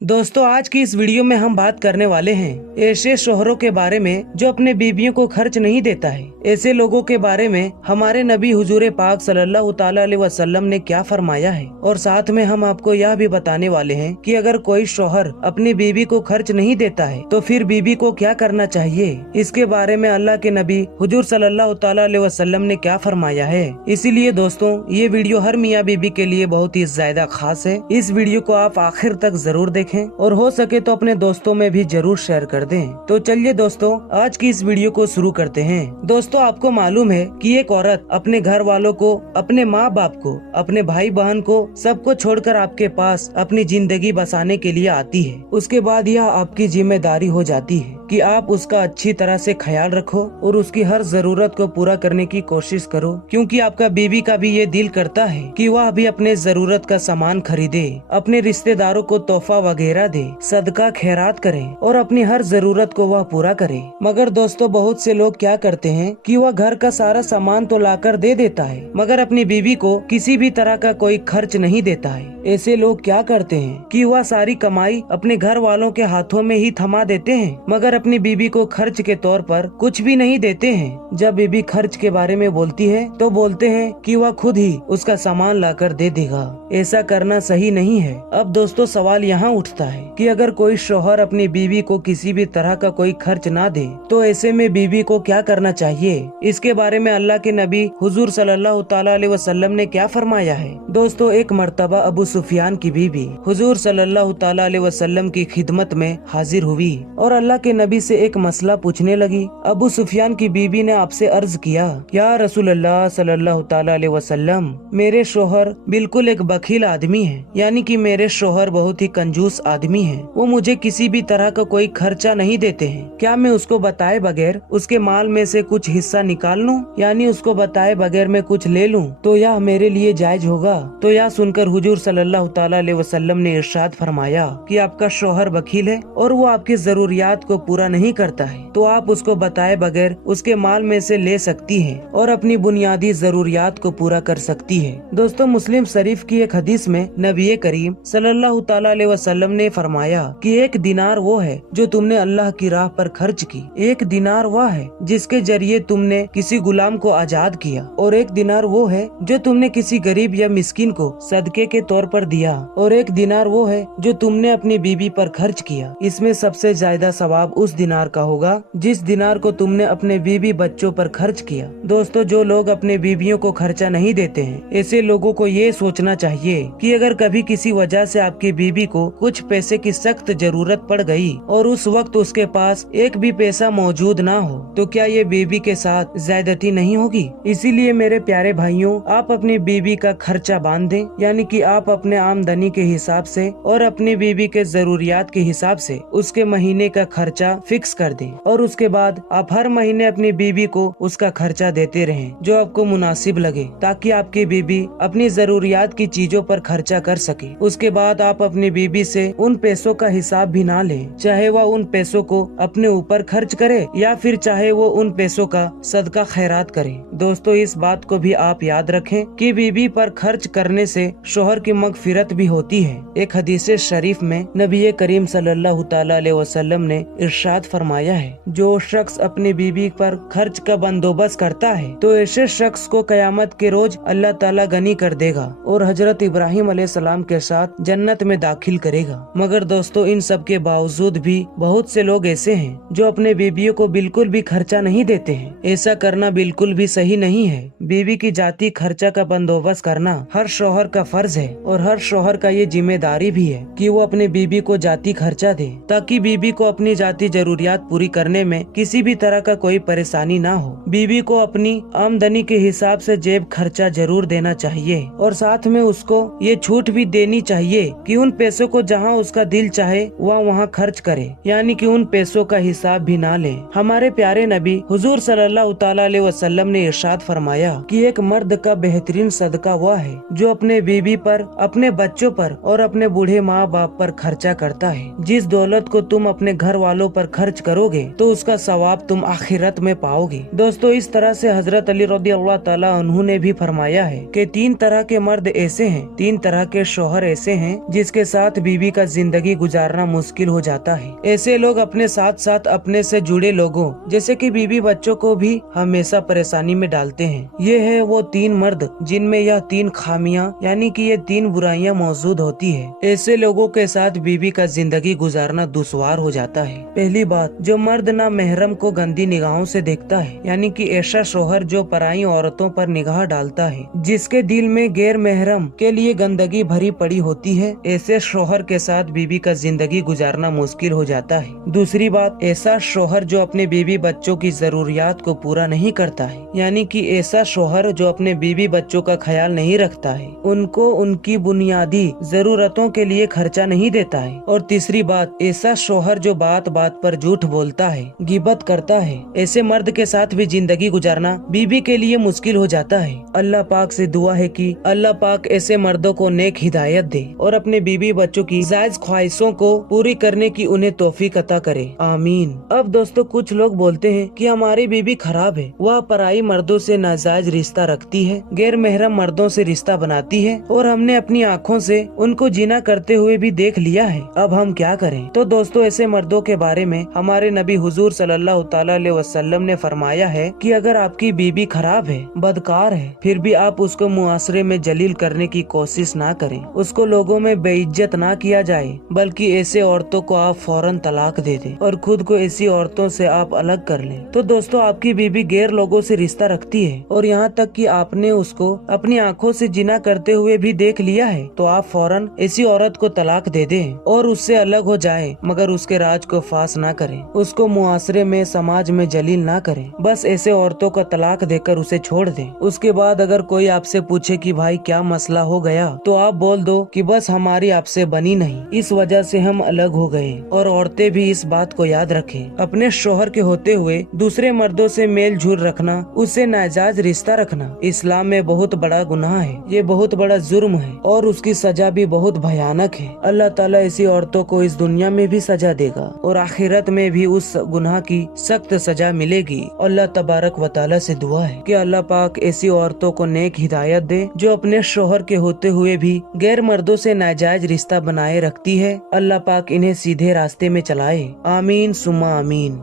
दोस्तों, आज की इस वीडियो में हम बात करने वाले हैं ऐसे शोहरों के बारे में जो अपने बीवियों को खर्च नहीं देता है। ऐसे लोगों के बारे में हमारे नबी हुजूर पाक सल्लल्लाहु ताला अलैहि वसल्लम ने क्या फरमाया है, और साथ में हम आपको यह भी बताने वाले हैं कि अगर कोई शोहर अपनी बीवी को खर्च नहीं देता है तो फिर बीवी को क्या करना चाहिए। इसके बारे में अल्लाह के नबी हुजूर सल्लल्लाहु ताला अलैहि वसल्लम ने क्या फरमाया है। इसीलिए दोस्तों, ये वीडियो हर मियाँ बीबी के लिए बहुत ही ज्यादा खास है। इस वीडियो को आप आखिर तक जरूर देखें और हो सके तो अपने दोस्तों में भी जरूर शेयर कर दें। तो चलिए दोस्तों, आज की इस वीडियो को शुरू करते हैं। दोस्तों, आपको मालूम है कि एक औरत अपने घर वालों को, अपने माँ बाप को, अपने भाई बहन को, सबको छोड़कर आपके पास अपनी जिंदगी बसाने के लिए आती है। उसके बाद यह आपकी जिम्मेदारी हो जाती है कि आप उसका अच्छी तरह से ख्याल रखो और उसकी हर जरूरत को पूरा करने की कोशिश करो, क्योंकि आपका बीवी का भी ये दिल करता है कि वह भी अपने जरूरत का सामान खरीदे, अपने रिश्तेदारों को तोहफा वगैरह दे, सदका खैरात करे और अपनी हर जरूरत को वह पूरा करे। मगर दोस्तों, बहुत से लोग क्या करते हैं कि वह घर का सारा सामान तो लाकर दे देता है, मगर अपनी बीवी को किसी भी तरह का कोई खर्च नहीं देता है। ऐसे लोग क्या करते हैं कि वह सारी कमाई अपने घर वालों के हाथों में ही थमा देते हैं, मगर अपनी बीवी को खर्च के तौर पर कुछ भी नहीं देते हैं। जब बीवी खर्च के बारे में बोलती है तो बोलते हैं कि वह खुद ही उसका सामान लाकर दे देगा। ऐसा करना सही नहीं है। अब दोस्तों, सवाल यहाँ उठता है कि अगर कोई शौहर अपनी बीवी को किसी भी तरह का कोई खर्च ना दे तो ऐसे में बीवी को क्या करना चाहिए। इसके बारे में अल्लाह के नबी हुजूर सल्लल्लाहु ताला अलैहि वसल्लम ने क्या फरमाया है। दोस्तों, एक मर्तबा अबू सुफियान की बीवी हुजूर सल्लल्लाहु ताला अलैहि वसल्लम की खिदमत में हाजिर हुई और अल्लाह के नबी से एक मसला पूछने लगी। अबू सुफियान की बीवी ने आपसे अर्ज किया, या रसूल अल्लाह सल्लल्लाहु ताला अलैहि वसल्लम, मेरे शोहर बिल्कुल एक बखील आदमी है, यानी कि मेरे शोहर बहुत ही कंजूस आदमी है। वो मुझे किसी भी तरह का कोई खर्चा नहीं देते हैं। क्या मैं उसको बताए बगैर उसके माल में से कुछ हिस्सा निकाल लूं, यानी उसको बताए बगैर मैं कुछ ले लूं, तो यह मेरे लिए जायज होगा। तो यह सुनकर हुजूर सल्लल्लाहु ताला अलैहि वसल्लम ने इरशाद फरमाया कि आपका शोहर बखील है और वो आपकी जरूरियात को पूरा नहीं करता है, तो आप उसको बताए बगैर उसके माल में से ले सकती हैं और अपनी बुनियादी जरूरियात को पूरा कर सकती है। दोस्तों, मुस्लिम शरीफ की एक हदीस में नबी करीम सल्लल्लाहु ताला अलैहि वसल्लम ने फरमाया कि एक दिनार वो है जो तुमने अल्लाह की राह पर खर्च की, एक दिनार वह है जिसके जरिए तुमने किसी गुलाम को आजाद किया, और एक दिनार वो है जो तुमने किसी गरीब या मिस्किन को सदके के तौर पर दिया, और एक दिनार वो है जो तुमने अपनी बीवी पर खर्च किया। इसमें सबसे ज्यादा सवाब उस दिनार का होगा जिस दिनार को तुमने अपने बीवी बच्चों पर खर्च किया। दोस्तों, जो लोग अपने बीवियों को खर्चा नहीं देते हैं, ऐसे लोगों को ये सोचना चाहिए कि अगर कभी किसी वजह से आपकी बीवी को कुछ पैसे की सख्त जरूरत पड़ गई और उस वक्त उसके पास एक भी पैसा मौजूद ना हो, तो क्या ये बीवी के साथ ज्यादती नहीं होगी। इसीलिए मेरे प्यारे भाइयों, आप अपनी बीवी का खर्चा बांध दें, यानी कि आप अपने आमदनी के हिसाब से और अपनी बीवी के जरूरियात के हिसाब से उसके महीने का खर्चा फिक्स कर दें, और उसके बाद आप हर महीने अपनी बीवी को उसका खर्चा देते रहें जो आपको मुनासिब लगे, ताकि आपकी बीवी अपनी जरूरियात की चीजों पर खर्चा कर सके। उसके बाद आप अपनी बीवी से उन पैसों का हिसाब भी ना लें, चाहे वह उन पैसों को अपने ऊपर खर्च करे या फिर चाहे वो उन पैसों का सदका खैरात करे। दोस्तों, इस बात को भी आप याद रखें कि बीवी पर खर्च करने से शोहर की मगफिरत भी होती है। एक हदीस शरीफ में नबी करीम सल्लल्लाहु ताला अलैहि वसल्लम ने इरशाद फरमाया है, जो शख्स अपनी बीवी पर खर्च का बंदोबस्त करता है तो ऐसे शख्स को कयामत के रोज अल्लाह ताला गनी कर देगा और हजरत इब्राहिम अलैहिस्सलाम के साथ जन्नत में दाखिल करेगा। मगर दोस्तों, इन सब के बावजूद भी बहुत से लोग ऐसे हैं जो अपने बीवियों को बिल्कुल भी खर्चा नहीं देते हैं। ऐसा करना बिल्कुल भी सही नहीं है। बीवी की जाती खर्चा का बंदोबस्त करना हर शौहर का फर्ज है, और हर शौहर का ये जिम्मेदारी भी है कि वो अपने बीवी को जाती खर्चा दे, ताकि बीवी को अपनी जाती जरूरियात पूरी करने में किसी भी तरह का कोई परेशानी ना हो। बीवी को अपनी आमदनी के हिसाब से जेब खर्चा जरूर देना चाहिए, और साथ में उसको ये छूट भी देनी चाहिए कि उन पैसों को जहाँ उसका दिल चाहे वह वहाँ खर्च करे, यानी कि उन पैसों का हिसाब भी ना ले। हमारे प्यारे नबी हुजूर सल्लल्लाहु ताला अलैहि वसल्लम ने इरशाद फरमाया कि एक मर्द का बेहतरीन सदका वह है जो अपने बीवी पर, अपने बच्चों पर और अपने बूढ़े माँ बाप पर खर्चा करता है। जिस दौलत को तुम अपने घर वालों पर खर्च करोगे तो उसका सवाब तुम आखिरत में पाओगे। दोस्तों, इस तरह से हजरत अली रज़ी अल्लाह ताला अन्हु ने भी फरमाया है कि 3 तरह के मर्द ऐसे हैं, 3 तरह के शौहर ऐसे हैं जिसके साथ बीवी का जिंदगी गुजारना मुश्किल हो जाता है। ऐसे लोग अपने साथ साथ अपने से जुड़े लोगों जैसे कि बीवी बच्चों को भी हमेशा परेशानी में डालते हैं। ये है वो 3 मर्द जिनमें यह 3 खामियां यानी कि ये 3 बुराइयां मौजूद होती है। ऐसे लोगों के साथ बीवी का जिंदगी गुजारना दुश्वार हो जाता है। पहली बात, जो मर्द ना महरम को गंदी निगाहों से देखता है, यानी कि ऐसा शौहर जो पराई औरतों पर निगाह डालता है, जिसके दिल में गैर महरम के लिए गंदगी भरी पड़ी होती है, ऐसे शौहर के साथ बीवी का जिंदगी गुजारना मुश्किल हो जाता है। दूसरी बात, ऐसा शौहर जो अपने बीवी बच्चों की जरूरियात को पूरा नहीं करता है, यानी कि ऐसा शौहर जो अपने बीवी बच्चों का ख्याल नहीं रखता है, उनको उनकी बुनियादी जरूरतों के लिए खर्चा नहीं देता है। और तीसरी बात, ऐसा शौहर जो बात बात पर झूठ बोलता है, गिबत करता है, ऐसे मर्द के साथ भी जिंदगी गुजारना बीवी के लिए मुश्किल हो जाता है। अल्लाह पाक से दुआ है कि अल्लाह पाक ऐसे मर्दों को नेक हिदायत दे और अपने बीवी बच्चों की जायज ख्वाहिशों को पूरी करने की उन्हें तौफीक अता करे, आमीन। अब दोस्तों, कुछ लोग बोलते हैं कि हमारी बीवी खराब है, वह पराई मर्दों से नाजायज रिश्ता रखती है, गैर महरम मर्दों से रिश्ता बनाती है और हमने अपनी आँखों से उनको जिना करते हुए भी देख लिया है, अब हम क्या करें। तो दोस्तों, ऐसे मर्दों के बारे में हमारे नबी हुजूर सल्लल्लाहु ताला अलैहि वसल्लम ने फरमाया है कि अगर आपकी बीबी खराब है, बदकार है, फिर भी आप उसको मुआशरे में जलील करने की कोशिश ना करें, उसको लोगों में बेइज्जत ना किया जाए, बल्कि ऐसे औरतों को आप फौरन तलाक दे दें और खुद को ऐसी औरतों से आप अलग कर लें। तो दोस्तों, आपकी बीबी गैर लोगों से रिश्ता रखती है और यहाँ तक कि आपने उसको अपनी आंखों से जिना करते हुए भी देख लिया है, तो आप फौरन ऐसी औरत को तलाक दे दें और उससे अलग हो जाएं, मगर उसके राज को फाश ना करें, उसको मुआशरे में समाज में जलील ना करें, बस ऐसे औरतों का तलाक देकर उसे छोड़ दें। उसके बाद अगर कोई आपसे पूछे कि भाई क्या मसला हो गया, तो आप बोल दो कि बस हमारी आपसे बनी नहीं, इस वजह से हम अलग हो गए। और औरतें भी इस बात को याद रखें, अपने शौहर के होते हुए दूसरे मर्दों से मेल झूल रखना, उससे नाजायज रिश्ता रखना इस्लाम में बहुत बड़ा गुनाह है, ये बहुत बड़ा जुर्म है और उसकी सजा भी बहुत भयानक है। अल्लाह ताला ऐसी औरतों को इस दुनिया में भी सजा देगा और आखिरत में भी उस गुनाह की सख्त सजा मिलेगी। अल्लाह तबारक व तआला से दुआ है कि अल्लाह पाक ऐसी औरतों को नेक हिदायत दे जो अपने शौहर के होते हुए भी गैर मर्दों से नाजायज रिश्ता बनाए रखती है। अल्लाह पाक इन्हें सीधे रास्ते में चलाए, आमीन सुम्मा आमीन।